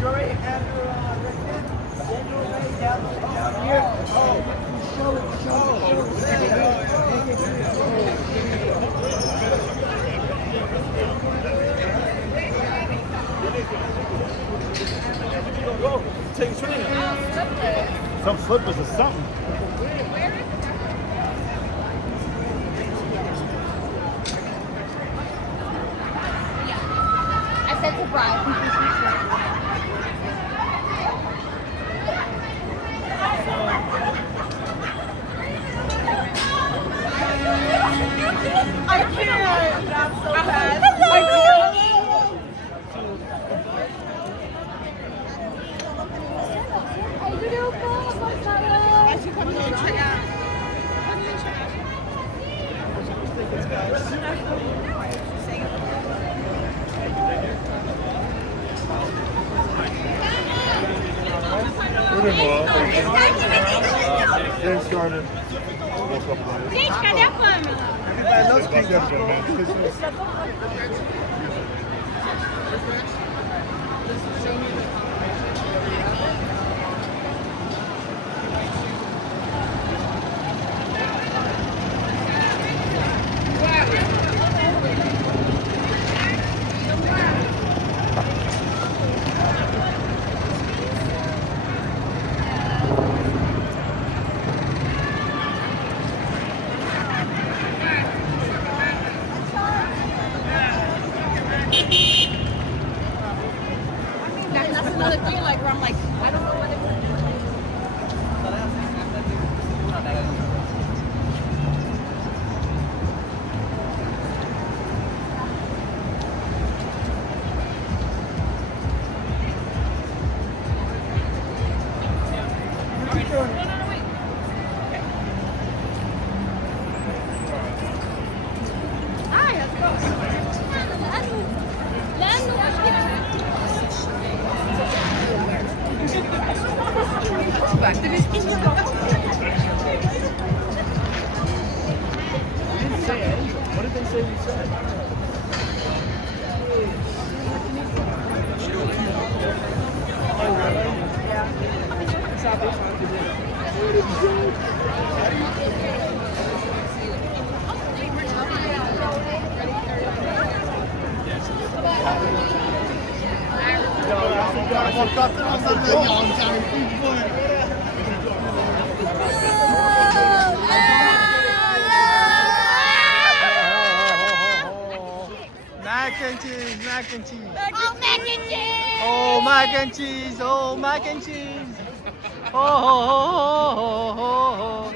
your right hand right there. Then your right down here. Oh, show it. Go, take a swing. Some slippers or something. I said surprise. I can't. That's so bad. I can't. Getting started. Gente, cadê a Pamela? That's another thing, like, where I'm like, I don't know what it is. What did they say we said? Mac and cheese, mac and cheese. Oh, mac and cheese! Oh, mac and cheese, oh, mac and cheese. Oh, ho, ho, ho, ho, ho.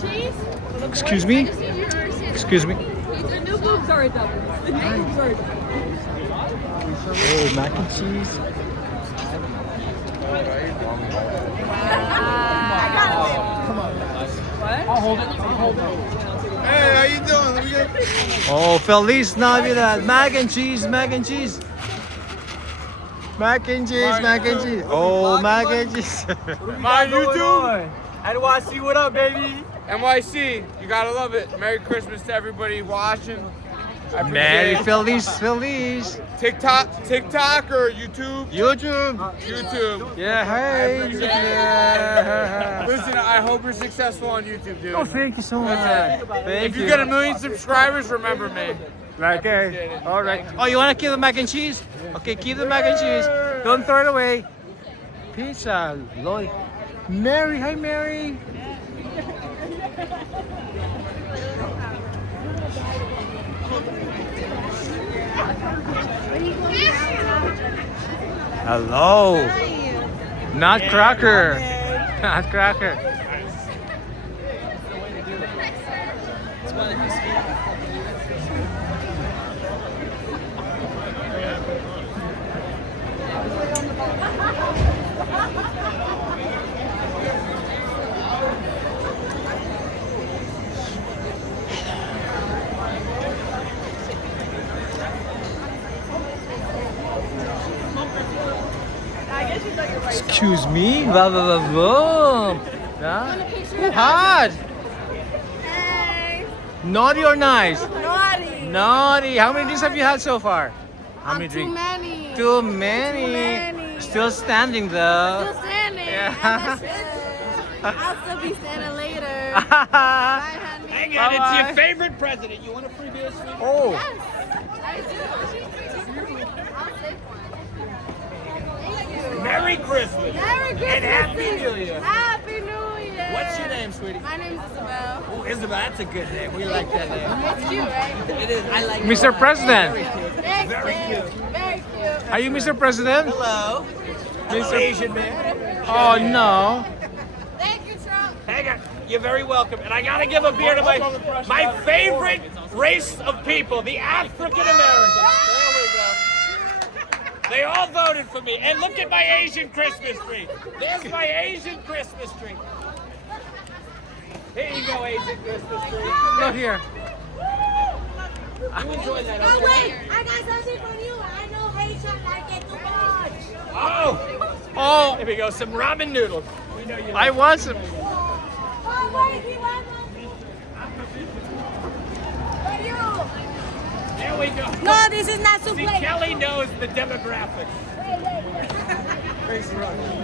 Cheese? Excuse me? Excuse me? The new boobs are double. The new boobs are double. Oh, mac and cheese. Hey, how you doing? Let me get... Oh, Feliz Navidad. Mac and cheese, mac and cheese. Mac and cheese, mac and cheese. Oh, mac and cheese. My YouTube. NYC, what up, baby? NYC, you gotta love it. Merry Christmas to everybody watching. I appreciate Merry it. Feliz, Feliz. TikTok or YouTube? YouTube. YouTube. Yeah, hey. appreciate it. Yeah. Listen, I hope you're successful on YouTube, dude. Oh, thank you so much. Thank If you get 1 million subscribers, remember me. Okay. All right. Oh, you want to keep the mac and cheese? Okay, keep the mac and cheese. Don't throw it away. Pizza, Lloyd. Mary, hi Mary. Hello. Nutcracker. Nutcracker. Excuse me? Blah, blah, blah, blah. Yeah? Want a picture? Ooh, hot! Hey. Naughty or nice? Naughty. Naughty. How many drinks have you had so far? How many Too drinks? many. Too many. Too many. Still standing though. Still standing. Yeah. That's it. I'll still be standing later. Bye, honey. Hang on, it's your favorite president. You want a free beer, sweetie? Oh. Yes, I do. I'll take one. Thank you. Merry Christmas. Merry Christmas. And Happy New Year. Happy New Year. What's your name, sweetie? My name's Isabel. Oh, Isabel, that's a good name. We like that name. It's cute, right? It is. I like Mr. President. Thanks, Very babe. cute. Very cute. Are you Mr. President? Hello. Hello, Asian man. Oh no. Thank you, Trump. Hang on. You're very welcome. And I gotta give a beer to my favorite race of people, the African Americans. There we go. They all voted for me. And look at my Asian Christmas tree. There's my Asian Christmas tree. Here you go, Asian Christmas tree. Look here. You enjoy that. Oh Okay? wait, I got something for you. I know Haitian like it too much. Oh, Oh, here we go. Some ramen noodles. We know you. I want some. Oh wait, he wants for you. There we go. No, this is not See, souffle. Kelly knows the demographics.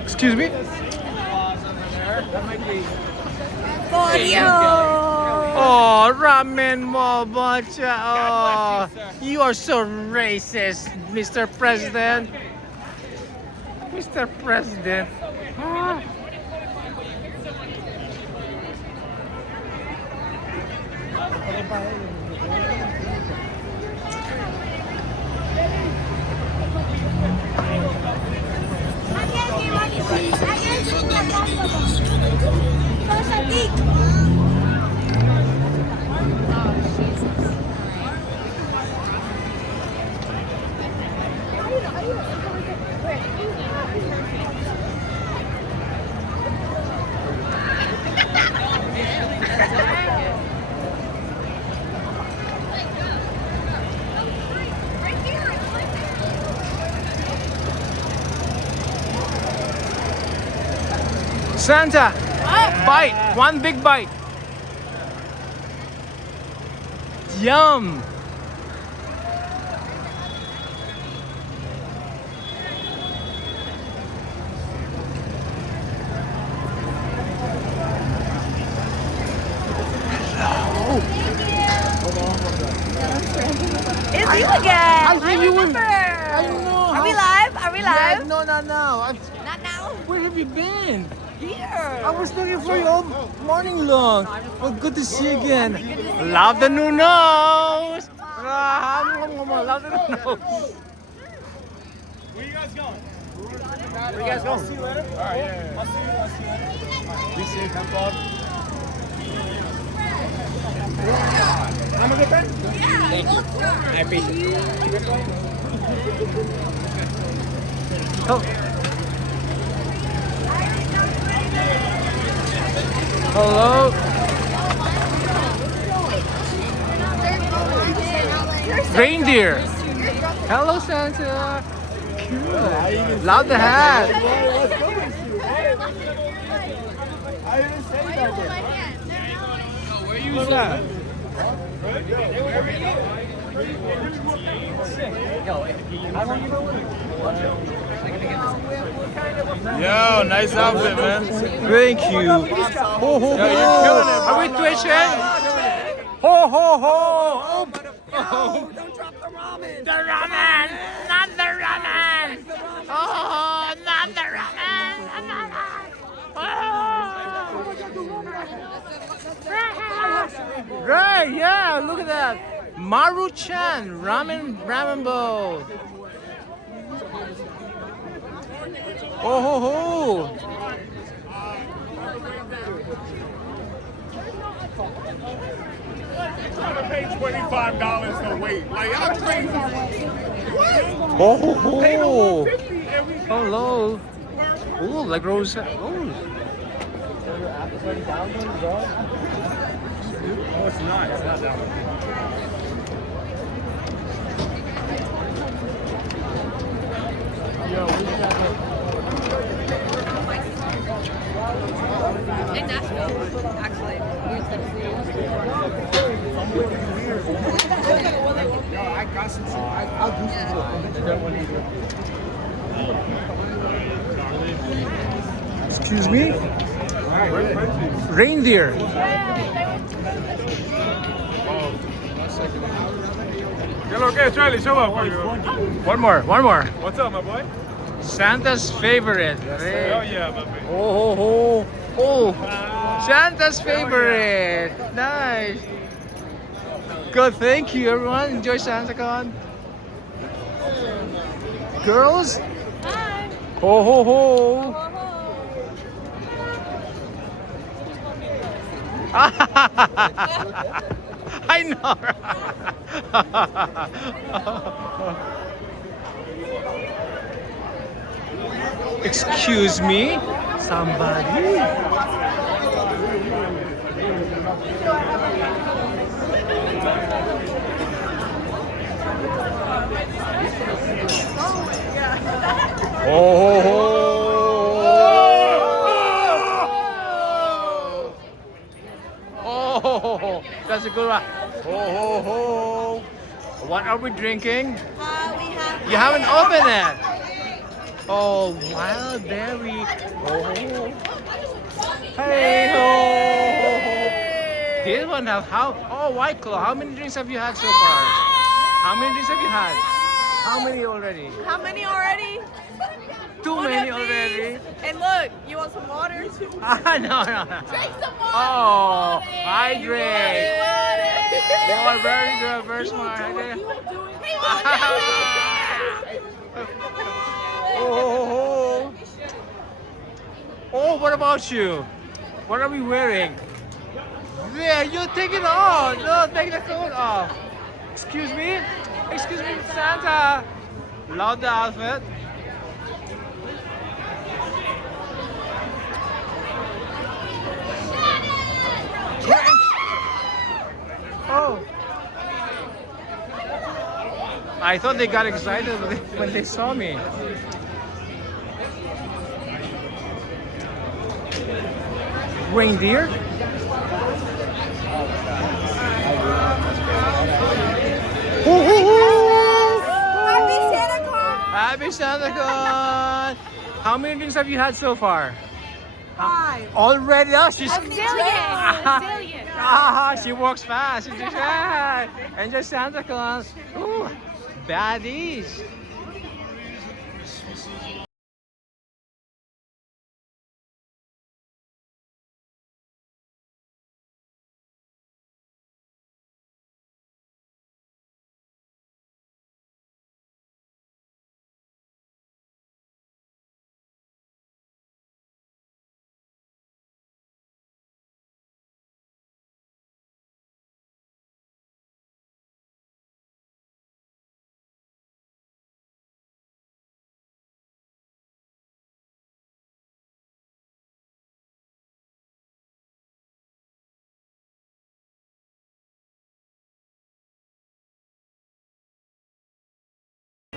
Excuse me? That might be. For you. Oh, ramen momocha. Oh, God bless you, sir. you are so racist, Mr. President. Mr. President. Ah. Santa, bite. One big bite. Yum. It's you again. I think you will. remember. I know. Are we live? Are we live? No, not now. Not now. Where have you been? Here. I was looking for you all morning long. Well, good to see you again. Love the new nose. Love the new nose. Where you guys going? Where you guys going? See you later. All right, yeah. I'll see you. Be safe. Have fun. I'm a good friend? Yeah. Thank you. I appreciate it. Oh. Hello. Reindeer. Hello, Santa. Cute. Love the hat. I didn't say that. Where you at? Yo, nice outfit, man. Thank you. Ho, ho, ho. Yo, you're killing it, Are we twitching? Ho, ho, ho. No, don't drop the ramen. The ramen. Not the ramen. Oh, not the ramen. Right, yeah, look at that. Maru-chan, ramen bowl. Oh ho ho! I'm gonna pay $25 to wait. Like, y'all crazy. Oh ho ho! Hello. Oh, like rose. Oh. Oh, it's not. It's not that one. It Excuse me? Reindeer. Okay, Charlie, show up. One more. What's up, my boy? Santa's favorite. Oh yeah, my baby. Oh. Santa's favorite. Nice. Good, thank you everyone. Enjoy SantaCon. Girls? Hi. Ho. I know. Excuse me, somebody. Oh, that's a good one. Oh. What are we drinking? We have. You haven't opened it. Oh, wild berry. Oh. Hey ho. This one have how? Oh, White Claw. How many drinks have you had so far? How many drinks have you had? How many already? How many already? Too One many of already. these. And look, you want some water? No. Drink some water. Oh, hydrate. Oh, very good. Very smart. Oh, what about you? What are we wearing? There, you take it off. No, take the coat off. Excuse me, Santa. Love the outfit. Oh. I thought they got excited when they saw me. Reindeer? Happy SantaCon. Happy SantaCon! How many drinks have you had so far? 5. Already? Oh, she's Zillion. she works fast. She's just, enjoy SantaCon. Ooh, baddies.